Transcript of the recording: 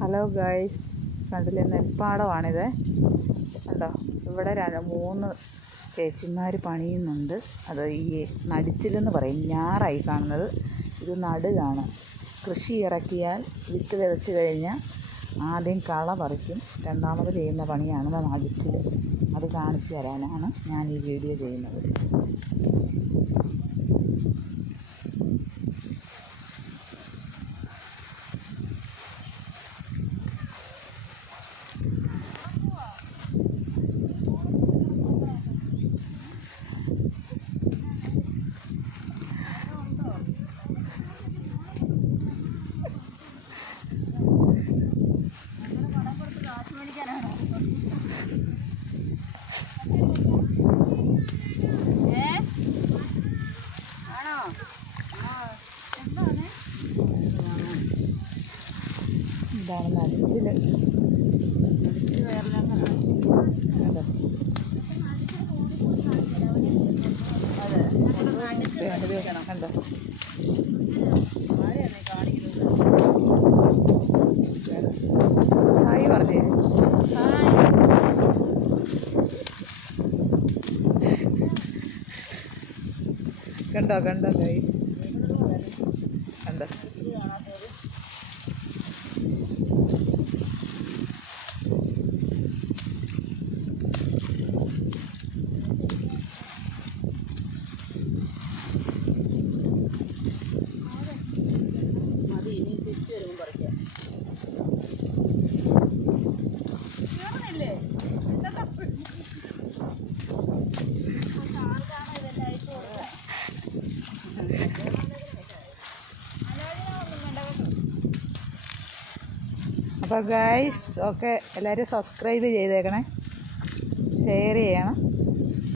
Hello guys, കണ്ടില്ലേ നെൽപ്പാടമാണിത്. കണ്ടോ, ഇവിടെ 3 ചേച്ചിമാർ പണിയുന്നുണ്ട്. അത് ഈ നടിച്ചിലെന്ന് പറയും, ഞാറായി കാണുന്നത്. ഇത് നടുകയാണ്. കൃഷി ഇറക്കിയാൽ വിത്ത് വിതച്ച് കഴിഞ്ഞാൽ ആദ്യം കള പറിക്കും, രണ്ടാമത് ചെയ്യുന്ന പണിയാണ് നടിച്ചിൽ. അത് കാണിച്ചു തരാനാണ് ഞാൻ ഈ വീഡിയോ ചെയ്യുന്നത്. ഇതാണ് നടിച്ചിൽ. കണ്ടോ, ഹായ് പറഞ്ഞേ. കണ്ടോ കണ്ടോ ഗൈസ്, കണ്ടോ. അപ്പോൾ ഗൈസ്, ഓക്കെ, എല്ലാവരും സബ്സ്ക്രൈബ് ചെയ്തേക്കണേ, ഷെയർ ചെയ്യണം.